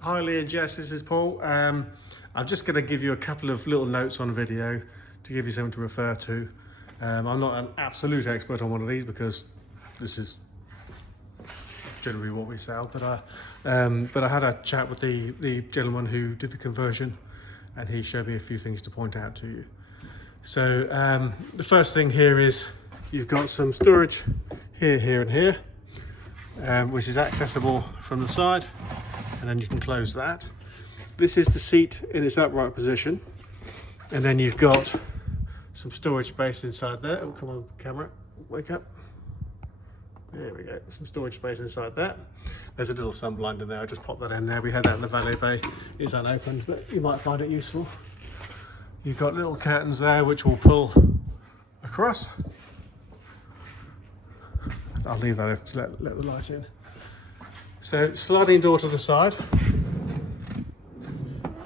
Hi Lee and Jess, this is Paul. I'm just going to give you a couple of little notes on video to give you something to refer to. I'm not an absolute expert on one of these because this is generally what we sell, but I had a chat with the gentleman who did the conversion, and he showed me a few things to point out to you. So the first thing here is you've got some storage here, here and here, which is accessible from the side, and then you can close that. This is the seat in its upright position, and then you've got some storage space inside there. Oh, come on, camera, wake up. There we go, some storage space inside that. There's a little sun blind in there, I just popped that in there. We had that in the valet bay. It's unopened, but you might find it useful. You've got little curtains there which will pull across. I'll leave that to let the light in. So sliding door to the side.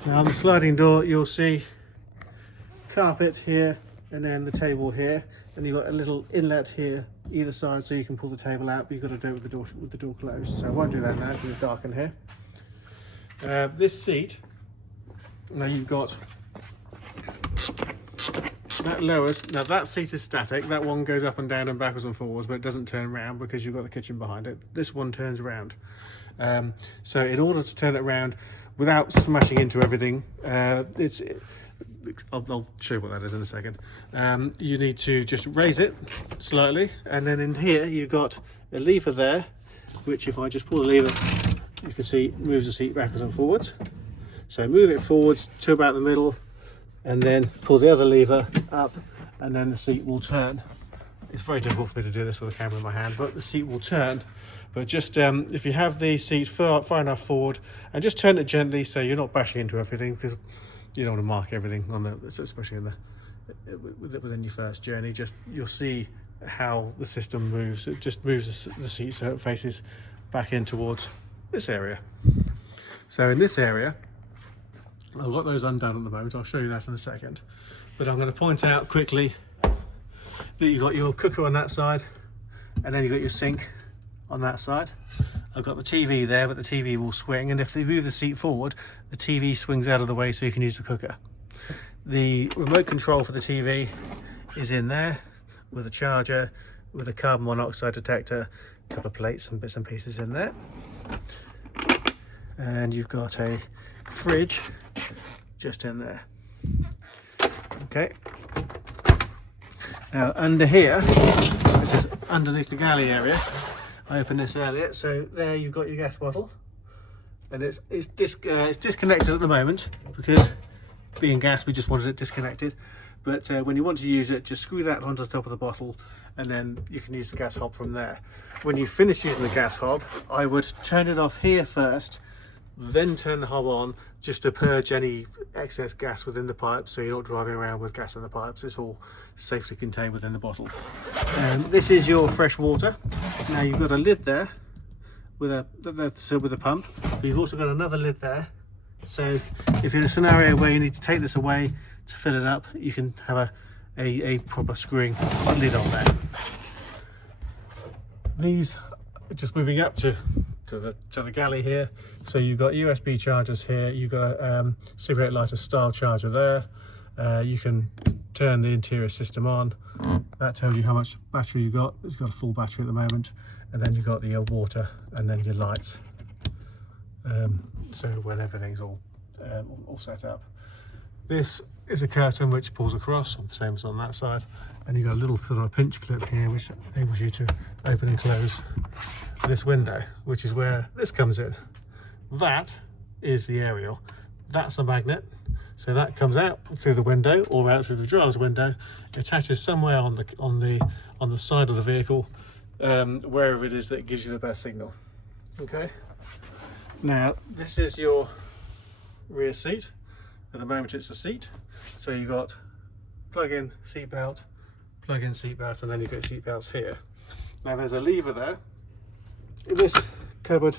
Now on the sliding door you'll see carpet here and then the table here, and you've got a little inlet here either side so you can pull the table out, but you've got to do it with the door closed. So I won't do that now because it's dark in here. This seat, now you've got that lowers. Now that seat is static. That one goes up and down and backwards and forwards, but it doesn't turn around because you've got the kitchen behind it. This one turns around. So in order to turn it around without smashing into everything, I'll show you what that is in a second. You need to just raise it slightly, and then in here you've got a lever there, which if I just pull the lever, you can see moves the seat backwards and forwards. So move it forwards to about the middle, and then pull the other lever up, and then the seat will turn. It's very difficult for me to do this with a camera in my hand, but the seat will turn. But just if you have the seat far enough forward, and just turn it gently so you're not bashing into everything, because you don't want to mark everything on the, especially within your first journey. Just you'll see how the system moves. It just moves the seat so it faces back in towards this area. So in this area, I've got those undone at the moment. I'll show you that in a second. But I'm going to point out quickly that you've got your cooker on that side, and then you've got your sink on that side. I've got the TV there, but the TV will swing, and if you move the seat forward, the TV swings out of the way so you can use the cooker. The remote control for the TV is in there with a charger, with a carbon monoxide detector, a couple of plates and bits and pieces in there. And you've got a fridge just in there. Okay. Now under here, this is underneath the galley area. I opened this earlier, so there you've got your gas bottle, and it's disconnected at the moment because being gas we just wanted it disconnected. But when you want to use it, just screw that onto the top of the bottle, and then you can use the gas hob from there. When you finish using the gas hob, I would turn it off here first, then turn the hob on just to purge any excess gas within the pipe, so you're not driving around with gas in the pipes. It's all safely contained within the bottle. This is your fresh water. Now you've got a lid there with a pump, but you've also got another lid there, so if you're in a scenario where you need to take this away to fill it up, you can have a proper screwing lid on there. These are just moving up to the galley here, so you've got USB chargers here, you've got a cigarette lighter style charger there. You can turn the interior system on. That tells you how much battery you've got. It's got a full battery at the moment, and then you've got the water and then your lights, so when everything's all set up. This is a curtain which pulls across, the same as on that side, and you've got a little sort of pinch clip here which enables you to open and close this window, which is where this comes in. That is the aerial. That's a magnet, so that comes out through the window or out through the driver's window, attaches somewhere on the side of the vehicle, wherever it is that gives you the best signal. Okay. Now this is your rear seat. At the moment it's a seat, so you've got plug-in seatbelt, plug-in seatbelt, and then you've got seatbelts here. Now there's a lever there. This cupboard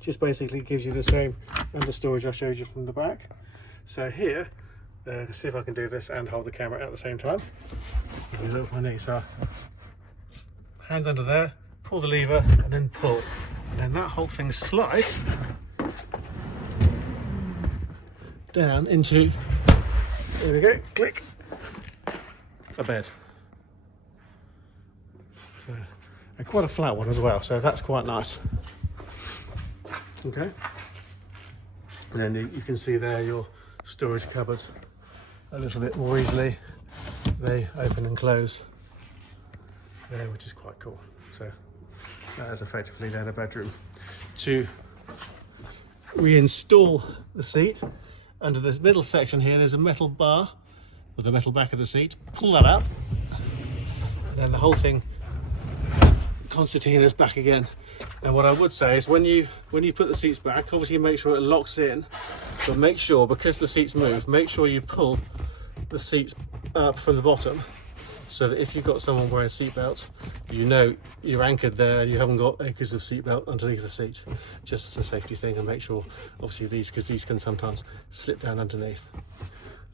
just basically gives you the same under storage I showed you from the back. So here, see if I can do this and hold the camera at the same time. If you look at my knees, so hands under there, pull the lever and then pull, and then that whole thing slides down into, there we go, click, a bed. So, and quite a flat one as well, so that's quite nice. Okay, and then you can see there your storage cupboards a little bit more easily. They open and close there, which is quite cool. So that is effectively then a bedroom. To reinstall the seat, under this middle section here there's a metal bar with the metal back of the seat. Pull that up, and then the whole thing concertina's back again. And what I would say is when you put the seats back, obviously make sure it locks in, but make sure, because the seats move, make sure you pull the seats up from the bottom, so that if you've got someone wearing seatbelts, you know you're anchored there, you haven't got acres of seatbelt underneath the seat, just as a safety thing. And make sure, obviously, because these can sometimes slip down underneath.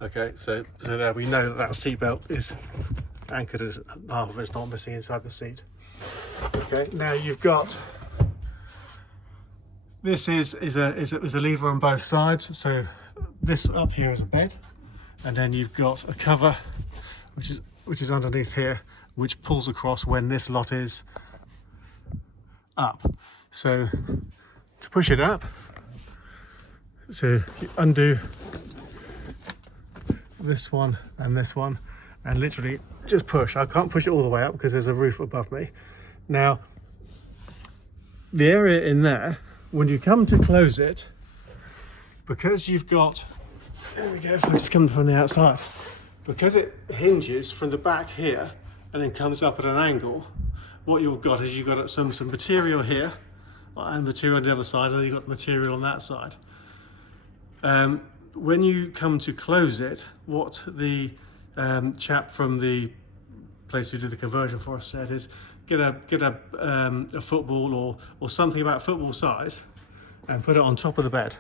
Okay, so there we know that seatbelt is anchored, as half of it's not missing inside the seat. Okay, now you've got, this is a lever on both sides. So this up here is a bed, and then you've got a cover which is underneath here, which pulls across when this lot is up. So to push it up, so you undo this one, and literally just push. I can't push it all the way up because there's a roof above me. Now, the area in there, when you come to close it, because you've got, there we go, if I just come from the outside, because it hinges from the back here and then comes up at an angle, what you've got is you've got some material here and material on the other side, and then you've got material on that side. When you come to close it, what the chap from the place who did the conversion for us said is get a football or something about football size and put it on top of the bed.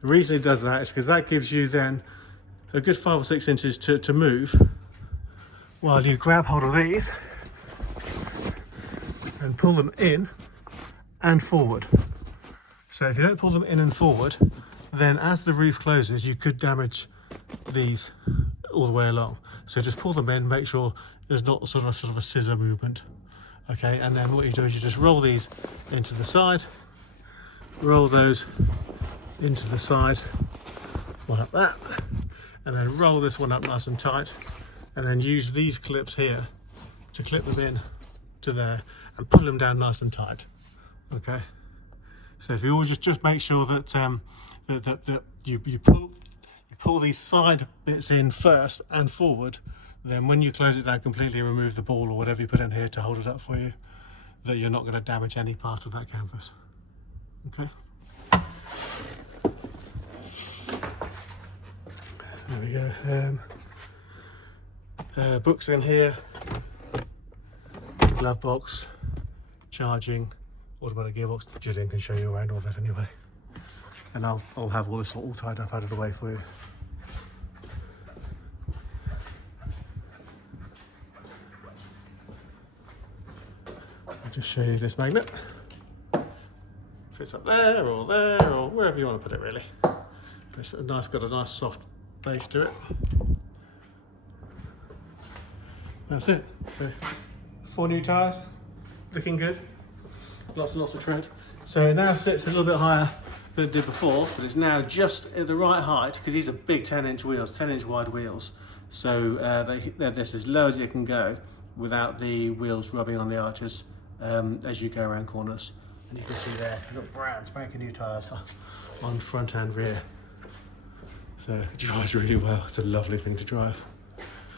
The reason he does that is because that gives you then a good 5 or 6 inches to move while you grab hold of these and pull them in and forward. So if you don't pull them in and forward, then as the roof closes, you could damage these all the way along. So just pull them in, make sure there's not sort of a scissor movement. Okay, and then what you do is you just roll these into the side, roll those into the side like that, and then roll this one up nice and tight, and then use these clips here to clip them in to there and pull them down nice and tight. Okay, so if you always just make sure that that you pull these side bits in first and forward, then when you close it down completely, remove the ball or whatever you put in here to hold it up for you, that you're not going to damage any part of that canvas. Okay. There we go. Books in here, glove box, charging, automatic gearbox. Julian can show you around all that anyway. And I'll have all this all tied up out of the way for you. I'll just show you this magnet. Fits up there or wherever you want to put it really. It's got a nice soft base to it. That's it. So 4 new tyres, looking good. Lots and lots of tread. So it now sits a little bit higher than it did before, but it's now just at the right height because these are big 10-inch wheels, 10-inch wide wheels. So they're this as low as it can go without the wheels rubbing on the arches as you go around corners. And you can see there, you've got brand spanking new tyres on front and rear. So it drives really well. It's a lovely thing to drive.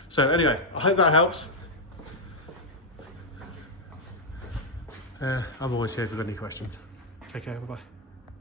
So anyway, I hope that helps. I'm always here if there's any questions. Take care, bye-bye.